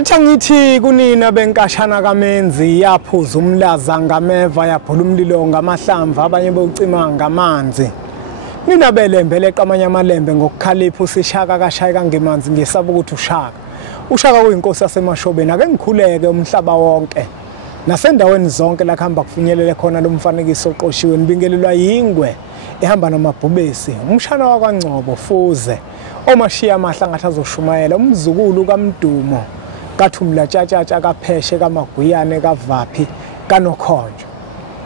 Ngathi ngithi kunina benkashana kaMenzi yaphuza umlaza ngameva yaphula umlilo ngamahlamvu abanye bocima ngamanzi. Nina belembele qamanya amalembe ngokukhalipha usishaka kashayika ngemanzi ngesaba ukuthi ushaka. Ushaka kuyinkosi yasemashobeni ake ngikhuleke umhlaba wonke. Nasendaweni zonke la kuhamba kufinyelele khona lo mfanekiso oqoshiwe nibingelelwa yingwe ehamba namabhubesi umshana wakwaNgcobo Fuze omashiya amahla ngathi azoshumayela umzukulu kaMdumo kaThumla Tshatatsha kaPheshe kaMaguyane kaVaphi kaNokhonjo.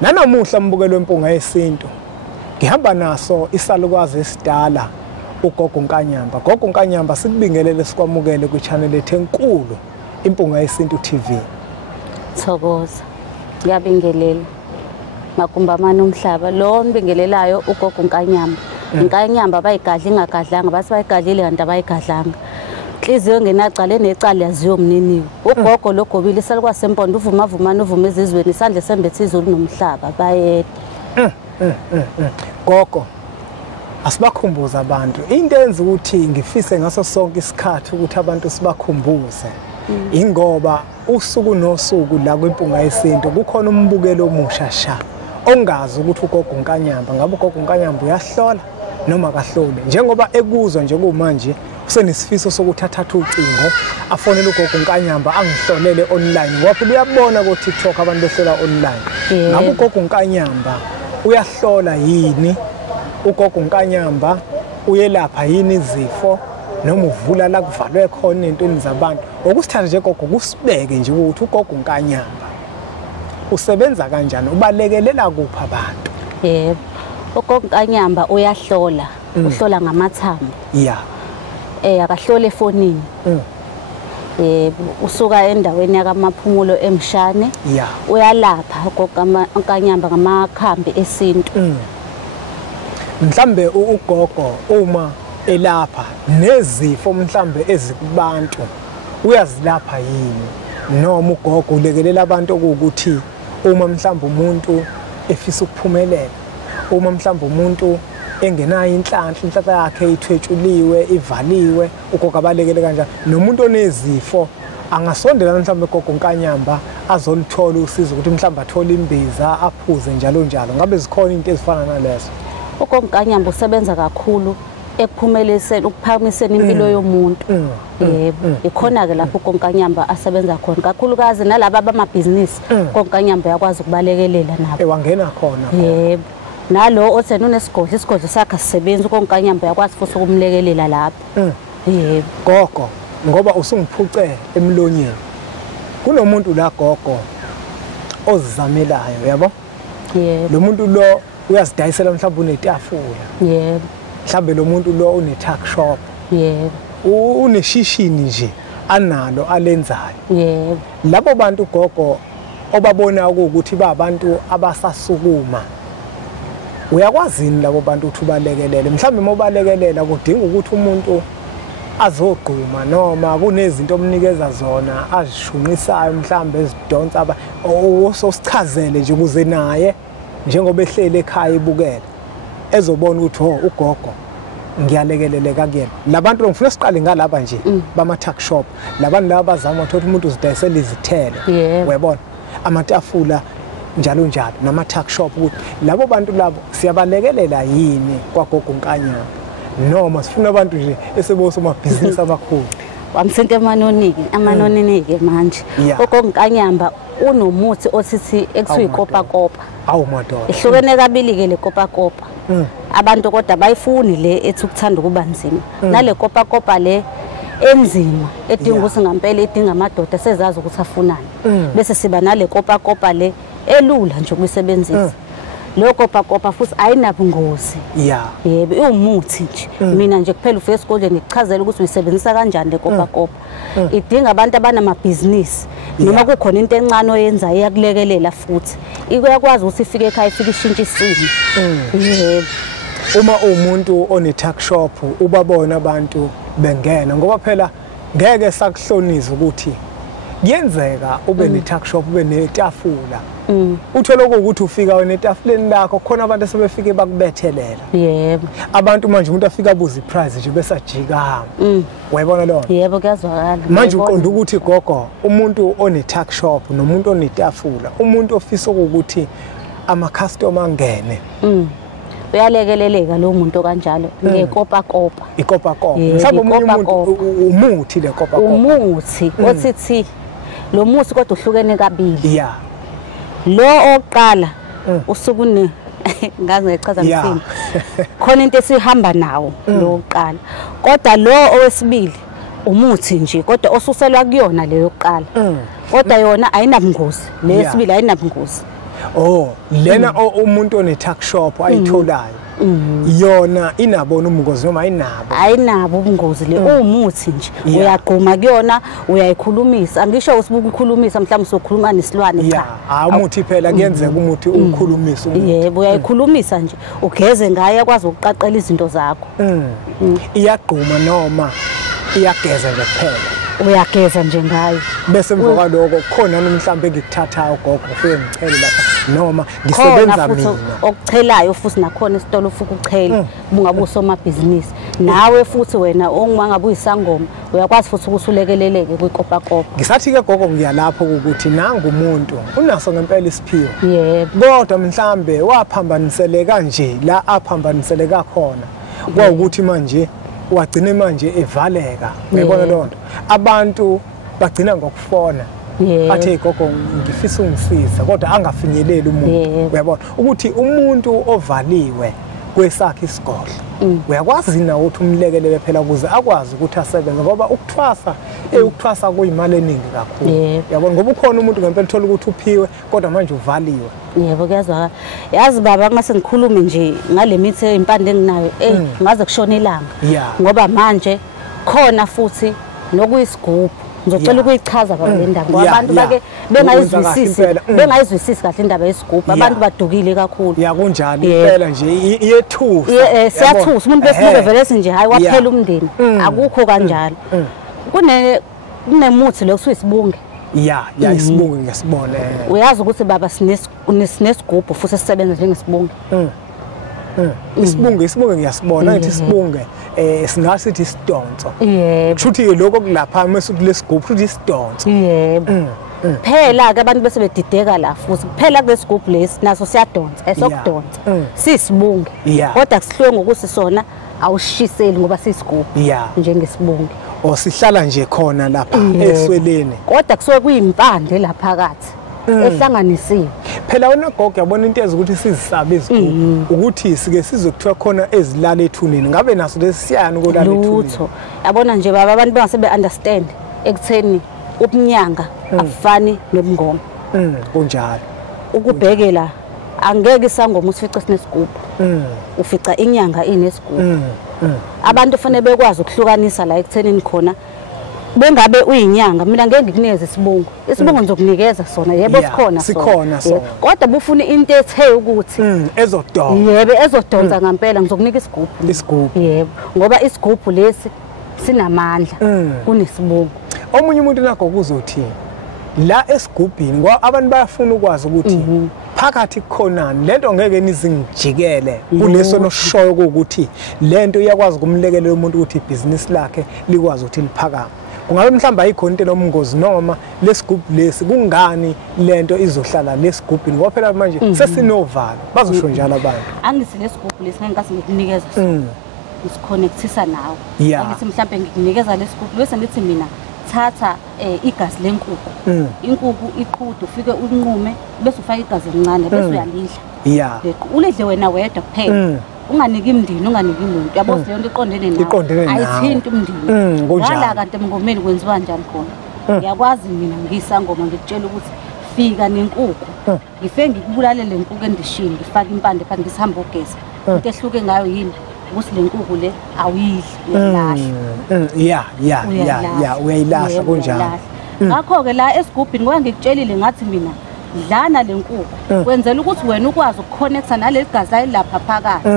Nanamuhla mbukelo wempunga yesintu ngihamba naso isalukazi esidala uGogo Nkanyamba. Gogo Nkanyamba sikubingelele sikwamukele ku-channel ethu enkulu impunga yesintu TV. Thokoza ngiyabingelela makumbamana umhlaba lo nibingelelayo uGogo Nkanyamba. Nkanyamba bayigadla ingagadlanga bathi bayigadlile kanti abayigadlanga. Inhliziyo ngenacala enecala yaziyo umniniwe. Ugogo logobile isalukazi sempondo uvuma uvuma ezizweni isandla sembethe izulu nomhlaba bayede. Gogo asibakhumbuza abantu into enza ukuthi ngifise ngaso sonke isikhathi ukuthi abantu sibakhumbuze ingoba usuku nosuku la kwimpunga yesintu kukhona umbukelo omusha sha ongazi ukuthi uGogo Nkanyamba ngabe uGogo Nkanyamba uyahlola noma akahlole njengoba ekuzwa nje kumanje usenesifiso sokuthatha ucingo afonele uGogo Nkanyamba angihlolele online waphela uyabona ku TikTok abantu behlola online ngabe uGogo Nkanyamba uyahlola yini uGogo Nkanyamba uyelapha yini izifo noma uvula la kuvalwe khona intweni zabantu okusithatha nje gogo kusibeke nje ukuthi uGogo Nkanyamba usebenza kanjani ubalekelela kuphi abantu? Yebo uGogo Nkanyamba uyahlola uhlola ngamathambo akahlole efonini usuka endaweni yakamaphumulo eMshane uyalapha uGogo Nkanyamba ngamakhambi esintu. Mhlambe uGogo uma elapha nezifo mhlambe ezikubantu uyazilapha yini noma uGogo ulekelela abantu ukuthi uma mhlambe umuntu efisa ukuphumelela uma mhlambe umuntu engenayo inhlanhla yakhe ithwetshuliwe ivaliwe uGogo abalekele kanjani nomuntu onezifo angasondela mhlambe uGogo Nkanyamba azolithola usizo ukuthi mhlambe athole imbiza aphuze njalo ngabe zikhona into ezifana nalezo? uGogo Nkanyamba usebenza kakhulu ekuphumeliseni ukuphakamiseni impilo yomuntu. Yebo ikhona ke lapho uGogo Nkanyamba asebenza khona kakhulukazi nalabo abamabhizinisi uGogo Nkanyamba yakwazi ukubalekelela nabo. Wangena khona. Yebo nalo othena unesigodlo isigodlo sakhe sisebenza uGogo Nkanyamba yakwazi futhi ukumlekelela lapho. Yebo Gogo ngoba usungiphuce emlonyeni kunomuntu la Gogo ozizamelayo yabo. Yebo lo muntu lo uyazidayisela mhlawumbe unetafula. Yebo mhlawumbe lo muntu lo une-tuck shop. Yebo uneshishini nje analo alenzayo. Yebo labo bantu Gogo obabona ukuthi babantu abasasukuma uyakwazi labo bantu ukuthi ubalekelele mhlawumbe mobalekelela kudinga ukuthi umuntu azogquma noma kunezinto omnikeza zona azishunisayo mhlawumbe ezidonsa ososichazele nje ukuze naye njengoba ehlele ekhaya ebukela ezobona ukuthi uGogo ngiyalekeleleka kuyena. Labantu ngifuna siqale ngalaba nje bama-tuck shop labantu laba bazama ukuthi umuntu uzidayisela izithelo uyabona amatafula njalo nama-tuck shop ukuthi labo bantu labo siyabalekelela yini kwaGogo Nkanyamba noma sifuna abantu nje esebosomabhizinisi amakhulu? Wamsente amanonini-ke manje uGogo Nkanyamba unomuthi othithi ekuthiwa ikopakopa. Awu madoda ihlukene kabili-ke le kopakopa abantu kodwa bayifuni le ethi ukuthanda ukuba nzima nale kopakopa le enzima edinga ukuthi ngampela edinga amadoda sezazi ukuthi afunani bese siba nale kopakopa le elula nje ukuyisebenzisa. Lo kopakopa futhi ayinabungozi. Yebo iwumuthi nje mina nje kuphela ufike esikoleni ngikuchazela ukuthi uyisebenzisa kanjani le kopakopa. Idinga abantu abanamabhizinisi noma kukhona into encane oyenzayo iyakulekelela futhi iyakwazi ukuthi ifike ekhaya ifike ishintshe isimo. Yebo uma umuntu one-tuck shop ubabona abantu bengena ngoba phela ngeke sakuhlonisa ukuthi Kuyenzeka ube ne-tuck shop ube netafula. Uthola ukuthi ufika wena etafuleni lakho khona abantu sebefike bakubethelela. Yebo. Abantu manje umuntu afika abuza iprice nje bese ajika hamba. Wayibona lo? Yebo kuyazwakala. Manje uqonda ukuthi gogo umuntu one-tuck shop nomuntu onetafula umuntu ofisa ukuthi ama customer angene. Uyalekeleleka lo muntu kanjalo ngekopakopa. Ikopakopa. Mhlawumbe umuntu umuthi le kopakopa. Umuthi othi lo muthi kodwa uhlukene kabili. Yeah. Lo oqala usukune ngazi ngechaza mthini. Khona into esihamba nawo lo oqala. Kodwa lo owesibili umuthi nje kodwa osuselwa kuyona leyo yokuqala. Kodwa yona ayinabungozi. Le yesibili ayinabungozi. Oh, lena umuntu one-tuck shop ayitholayo. Yona inabona ubungozi noma ayinabo? Ayinabo ubungozi le umuthi nje. Uyaqhuma kuyona, uyayikhulumisa. Angisho usibuka ukukhulumisa mhlawumbe sokhuluma nesilwane cha. Umuthi phela kuyenzeka umuthi ukhulumisa umuntu. Yebo, uyayikhulumisa nje. Ugeze ngayo akwazi ukuqaqela izinto zakho. Iyaqhuma noma iyageza nje kuphela. Uyageza nje ngayo. Bese emva kwaloko khona mhlawumbe ngikuthathayo gogo ufike ngichele lapha noma ngisebenza mina. Okuchelayo futhi nakhona isitolo ufuka uchela bungabe usomabhizinisi. Nawe futhi wena ongabe uyisangoma uyakwazi futhi ukusulekeleleke kwikopakopa. Ngisathi ke gogo ngiyalapho ukuthi nanga umuntu unaso ngempela isiphiwo. Yebo. Kodwa mhlawumbe waphambaniseleka nje la aphambaniseleka khona. Kwawukuthi manje wagcine manje evaleka. Uyabona lonto. Abantu bagcina ngokufona. Athe gogo ngifisa ungisiza kodwa angafinyeleli umuntu. Uyabona ukuthi umuntu ovaliwe kwesakhe isigodlo. Uyakwazi na ukuthi umlekelele phela ukuze akwazi ukuthi asebenze ngoba ukuthwasa kuyimali eningi kakhulu. Uyabona ngoba ukhona umuntu ngempela uthola ukuthi uphiwe kodwa manje uvaliwe. Yebo kuyazwakala. Yazi baba ngase ngikhulume nje ngale mithi impande enginayo ngaze kushona ilanga. Ngoba manje khona futhi nokuyisigubhu. Ngizocela ukuyichaza kahle le ndaba ngoba abantu bake bengayizwisisi kahle indaba yesigubhu. Abantu badukile kakhulu. Kunjalo impela nje iyethusa. Siyathusa umuntu besibuke vele sinje hayi waphela umndeni. Akukho kanjalo. Kunemuthi lo kusuyisibunge. Isibunge ngesibone. Uyazi ukuthi baba sinesigubhu futhi sisebenza njengesibunge. Isibunge ngiyasibona ngithi isibunge singasithi isidonso. Kushuthi lokho kulapha mase kulesigubhu futhi isidonso. Phela ke abantu bese bedideka la futhi kuphela kulesigubhu lesi naso siyadonsa esokudonsa sisibunge kodwa kusihlwe ngokuthi sona awushiseli ngoba sisigubhu njengesibunge sihlala nje khona lapha esweleni kodwa kusuke kuyimpande lapha phakathi ehlanganisiwe. Phela wena gogo yabona into ezokuthi sizisabe izigubhu ukuthi sike sizokuthiwa khona ezilala ethuneni ngabe naso lesiyana kolala ethuneni. Lutho yabona nje baba abantu bangase be-understand ekutheni ubunyanga afani nobungoma. Kunjalo. Ukubhekela angeke isangoma usifice sinesigubhu. Ufica inyanga inesigubhu. Abantu fanele bekwazi ukuhlukanisa la ekuthenini khona bengabe uyinyanga mina ngeke ngikunikeze isibungu. Isibungu ngizokunikeza sona yebo sikhona sona. Kodwa bufuna into ethe ukuthi ezodonsa. Yebo ezodonsa ngempela ngizokunika isigubhu. Yebo ngoba isigubhu lesi sinamandla kunesibungu. Omunye umuntu nakho kuzothi la esigubhini ngoba abantu bayafuna ukwazi ukuthi phakathi kukhonani lento ngeke nizingijikele kuleso noshoyo ukuthi lento iyakwazi ukumlekelela umuntu ukuthi ibhizinisi lakhe likwazi ukuthi liphakame. Kungabe mhlamba ayikho into lomngozi noma lesigubhu lesi kungani lento izohlala lesigubhini ngoba phela manje sesinovalo bazosho njalo abantu. Angithi lesigubhu lesi ngeke ngikunikeza sona. Ngiconnectisa nawe. Angithi mhlawumbe ngikunikeza lesigubhu bese ngithi mina thatha igazi lenkukhu. Inkukhu iqhudu ufike unqume bese ufaka igazi elincane bese uyalidla. Ulidle wena wedwa kuphela. Unganiki imndini unganiki umuntu yabo leyo nto iqondene nawe ayithinta umndini wala kanti emngomeni kwenziwa kanjani khona. Ngiyakwazi mina ngiyisangoma ngikutshela ukuthi fika nenkukhu ngifike ngikubulalele inkukhu endishini ngifaka impande kanti ngisihamba ugeza into ehluke ngayo yini ukuthi le nkukhu le awuyidli uyayilahla. Uyayilahla kunjalo. Ngakho ke la esigubhini ngoba ngikutshelile ngathi mina dlana lenkukhu kwenzela ukuthi wena ukwazi ukukhonektha naleli gazi ayilapha phakathi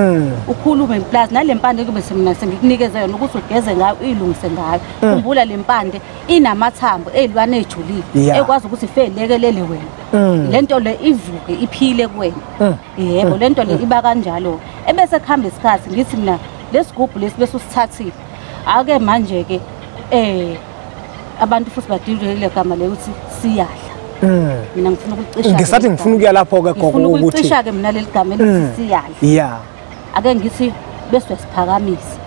ukhulume plus nalempande kube semina sengikunikeze yona ukuthi ugeze ngayo uyilungise ngayo khumbula lempande inamathambo ezilwane ejulile ekwazi ukuthi ifelekelele wena lento le ivuke iphile kuwena yebo lento le iba kanjalo ebese kuhamba isikhathi ngithi mina lesigubhu lesi bese usithathile ake manje ke abantu futhi badilule gama le uthi siyadla mina ngifuna ukucisha ngisathi ngifuna ukuya lapho ke gogo ukuthi ukucisha ke mina leli gama elithi siyadla ake ngithi bese siphakamisa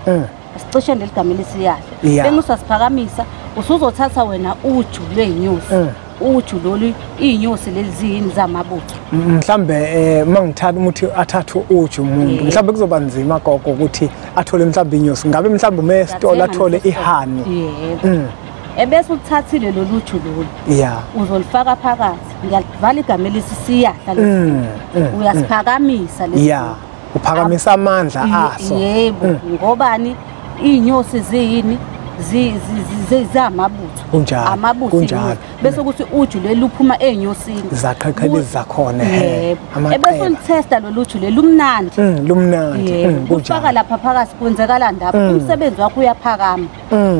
sicishe leli gama lesiyadla bengusasiphakamisa usuzothatha wena uju lweinyosi uju lolu inyosi lezini zamabutho mhlambe mangithatha umuthi athatha uju umuntu mhlambe kuzoba nzima gogo ukuthi athole mhlambe inyosi ngabe mhlambe uma esitolo athole ihani ebese uthathile lolu uju lolu uzolifaka phakathi ngiyalivala igama lesiyadla lesi uyasiphakamisa lesi uphakamisa amandla aso yebo ngobani inyosi ziyini zamabutho amabutho bese ukuthi uju leli uphuma enyosini zaqheqhelezi zakhona ebese ulitesta lolu uju leli lumnandi ufaka lapha phakathi kwenzekala ndapha umsebenzi wakho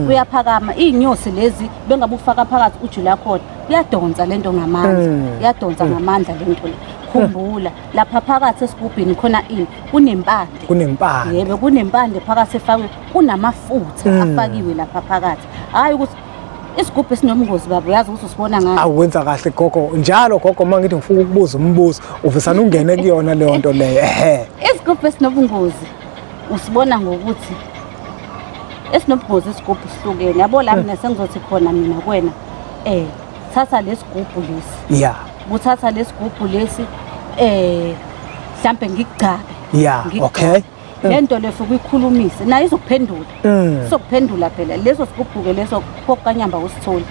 uyaphakama inyosi lezi bengabe ufaka phakathi uju lakhona uyadonsa lento ngamandla uyadonsa ngamandla lento khumbula lapha phakathi esigubhini khona ini kunempande yebo kunempande phakathi efakwe kunamafutha afakiwe lapha phakathi hayi ukuthi isigubhu esinomngozi baba uyazi ukuthi usibona ngani awenza kahle gogo njalo gogo mangithi ngifuna ukubuza umbuzo uvesana ungene kuyona leyo nto leyo isigubhu esinobungozi usibona ngokuthi esinobungozi isigubhu sihlukene yabo la mina sengizothi khona mina kwena thatha lesigubhu lesi uthatha lesigubhu lesi mhlambe ngigcabe okay lento lefu kuyikhulumise nayo izokuphendula sokuphendula phela leso sigubhu ke leso kokanyamba usitholi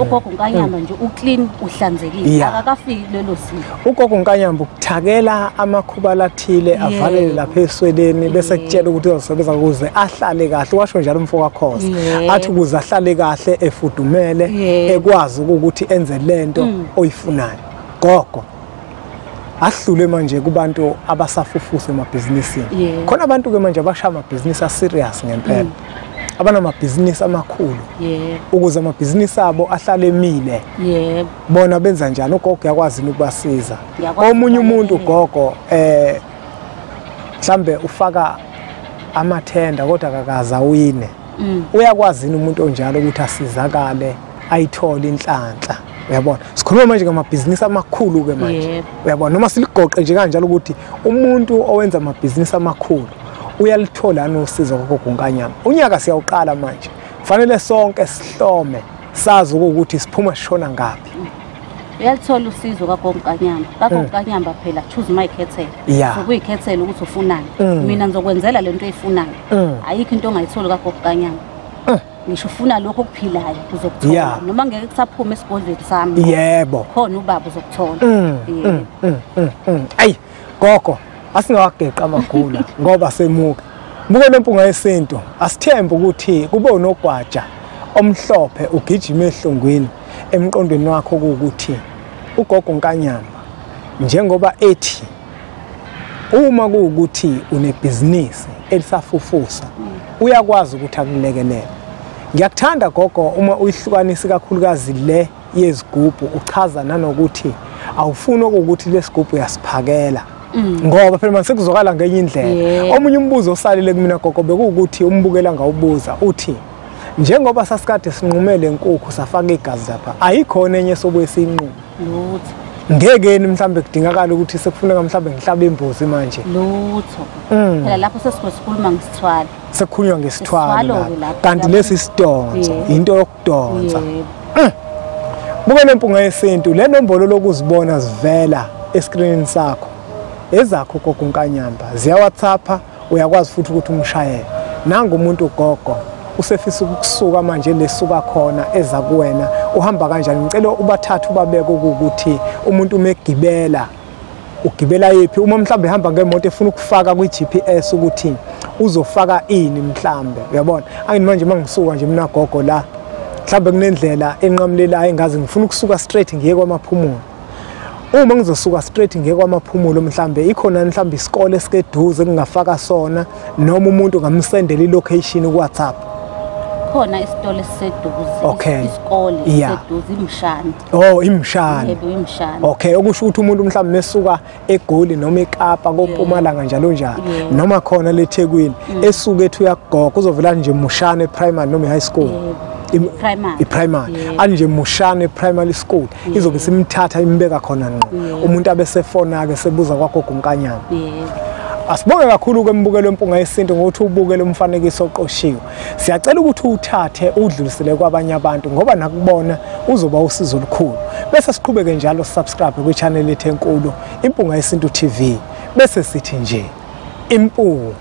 ugogo unkanyamba nje uclean uhlanzekile akakafiki lelo simo ugogo unkanyamba ukuthakela amakhuba lathile avalele lapha esweleni bese kutshela ukuthi uzosebenza ukuze ahlale kahle washo njalo umfoko wakhoza athi ukuze ahlale kahle efudumele ekwazi ukuthi enze lento oyifunayo gogo ahlule manje kubantu abasafufusa emabhizinisini khona abantu ke manje abashaya amabhizinisi aserious ngempela abanamabhizinisi amakhulu ukuze amabhizinisi abo ahlale emile bona benza njani ugogo yakwazi ukubasiza omunye umuntu ugogo mhlambe ufaka amathenda kodwa akakaza wine uyakwazi umuntu onjalo ukuthi asizakale ayithole inhlanhla uyabona sikhuluma manje ngamabhizinisi amakhulu ke manje uyabona noma siligoqe nje kanjalo ukuthi umuntu owenza amabhizinisi amakhulu uyalithola nosizo gogo unkanyamba unyaka siyawuqala manje kufanele sonke sihlome sazi ukuthi siphuma sishona ngapi uyalithola usizo kagogo unkanyamba phela choose my khethela ukuyikhethela ukuthi ufunani mina ngizokwenzela lento oyifunayo ayikho into ongayithola kagogo unkanyamba ngisho ufuna lokho okuphilayo uzokuthola noma ngeke kusaphuma esigodlweni sami yebo khona ubaba uzokuthola ayi gogo asingawageqa amagula ngoba semuke buke lempunga yesintu asithembe ukuthi kube unogwaja omhlophe ugijima ehlongweni emqondweni wakho ukuthi ugogo unkanyamba njengoba ethi uma kuukuthi unebhizinisi elisafufusa uyakwazi ukuthi akulekelele ngiyakuthanda gogo uma uyihlukanisa kakhulukazi le yezigubhu uchaza nanokuthi awufuni ukuthi lesigubhu yasiphakela ngoba phela manje sekuzokala ngenye indlela omunye umbuzo osalile kumina gogo bekuwukuthi umbukela ngawubuza uthi njengoba sasikade sinqumele inkukhu safaka igazi lapha ayikhona enye sobuye siyinqume lutho ngeke mhlambe kudingakala ukuthi sekufuneka mhlambe ngihlabe imbuzi manje lutho phela lapho sesikhuluma ngesithwalo sekukhulunywa ngesithwalo kanti lesi sidonso into yokudonsa buke lempunga yesintu le nombolo lokuzibona zivela escreenini sakho ezakho gogo unkanyamba ziya WhatsApp uyakwazi futhi ukuthi umshayele nanga umuntu gogo usefisa ukusuka manje lesuka khona eza kuwena uhamba kanjani ngicela ubathathu babeke ukuthi umuntu umegibela ugibela yipi uma mhlambe ehamba ngemoto efuna ukufaka kwi-GPS ukuthi uzofaka ini mhlambe uyabona angini manje mangisuka nje mina gogo la mhlambe kunendlela enqamulelayo engazi ngifuna ukusuka straight ngiye kwamaphumulo Uma ngizosuka straight ngeke kwamaphumulo mhlambe ikhona mhlambe isikole esikeduze ngingafaka sona noma umuntu ngamsendela ilocation ku WhatsApp. Khona isitolo esiseduze Okay. isikole Yeah. esiseduze iMshana. Oh, iMshana. Yebo iMshana. Okay, okusho ukuthi umuntu mhlawumbe mesuka eGoli noma eKapa koMpumalanga njalo njalo Yeah. noma khona leThekwini esuka ethu uyagoga uzovela nje Mushane primary noma high school. Primary. I-primary Yeah. anje Mushane primary school izobe simthatha imbeka khona ngqo umuntu abesefona ke sebuza kwakho gunkanyana. Yebo. Asibonge kakhulu kwembukelo empunga yesinto ngokuthi ubukele umfanekiso oqoshiwe. Siyacela ukuthi uthathe udlulisele kwabanye abantu ngoba nakubona uzoba usizo olukhulu. Bese siqhubeke njalo subscribe kwi-channel yethu enkulu Impunga Yesintu TV. Bese sithi nje impunga